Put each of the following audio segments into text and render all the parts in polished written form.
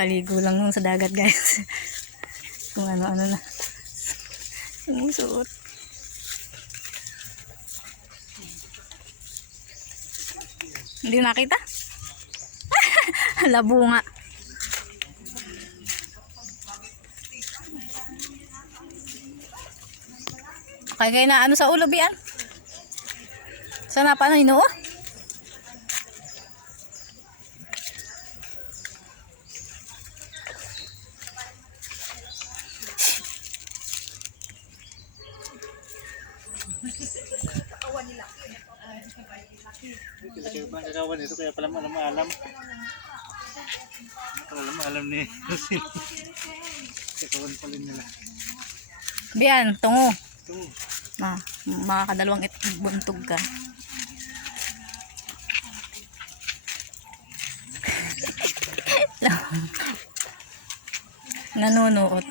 kakaligo lang nung sa dagat guys. Kung ano-ano na. Sumusuot. Hindi nakita? Labo nga. Kaya na ano sa ulo biyan? Sana pa na inuo? Kakawan ito kaya pala alam. Alam ni Rosin. Kakawan pala nila. Biyan, tungo. Tungo. Makakadalawang buntog ka. Nanunuot.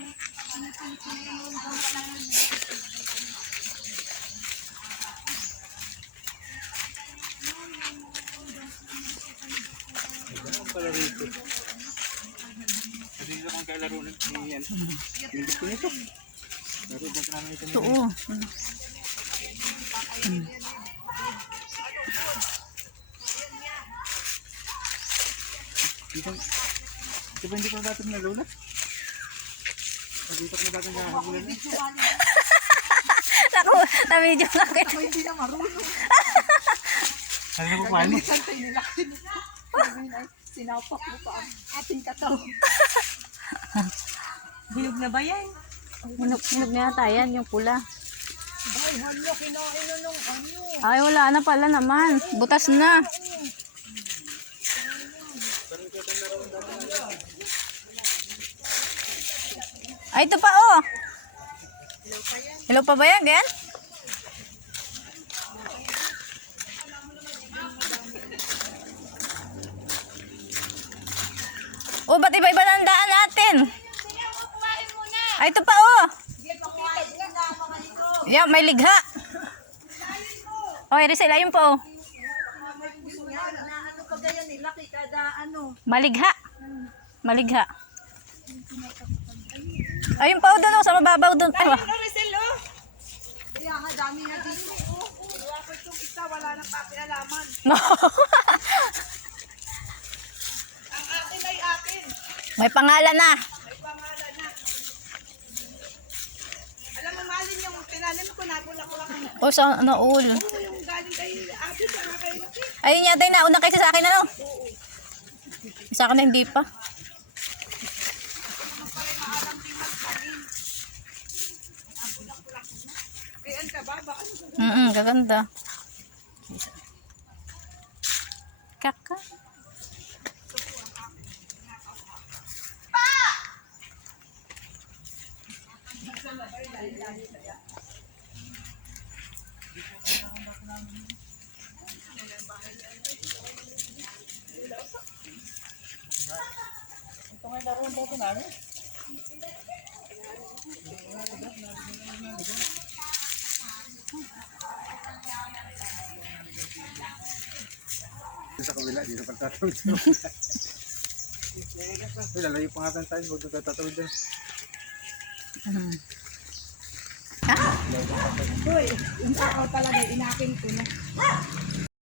Pala rito. Kasi kung kalaro yan. Hindi ko nito. Laro ba ka namin ito? Oo. Ito ba hindi ko natin nalunat? Dito ko na natin nakahabulan na. Naku, na-video nga kita. Hindi na marunong. Sabi ko paano? Galitan tayo nila. Sabihin ay, sinapak mo pa ang ating katawan. Hinog na ba yan? Hinog na yata yan, yung pula. Ay, hala, kinain na ng ano. Ay, wala na pala naman. Butas na. Ay, ito pa oh. Hello pa ba yan, Gen? Oh, ba't iba-iba na ang daan natin? Ay, ito pa oh. Yan, may ligha. Oh, Rizal, ayun po oh. Ano pa ganyan nila, kada ano. Maligha. Maligha. Ayun pa oh, doon oh, sa mababaw doon. Ay, Ano, Rizal, oh? Kaya nga, dami na din. Iwapit yung isa, wala nang pakialaman. no. Ang akin ay akin. May pangalan na. May pangalan na. Alam mo, malin yung tinanim ko, nabula-bula ko. Oh, sa ano, all. Yung galing kay ate, saka kay laki. Ayun yata yung nauna kaysa sa akin, ano? Sa akin na hindi pa. Kaya ka ba? Baka ano ka? Gaganda. Kaka. Sa kabila, dito pa tatawid. Uy, lalayo pa nga tayo. Huwag na tatawid doon. Hoy, yung tao talaga, inakin ko na.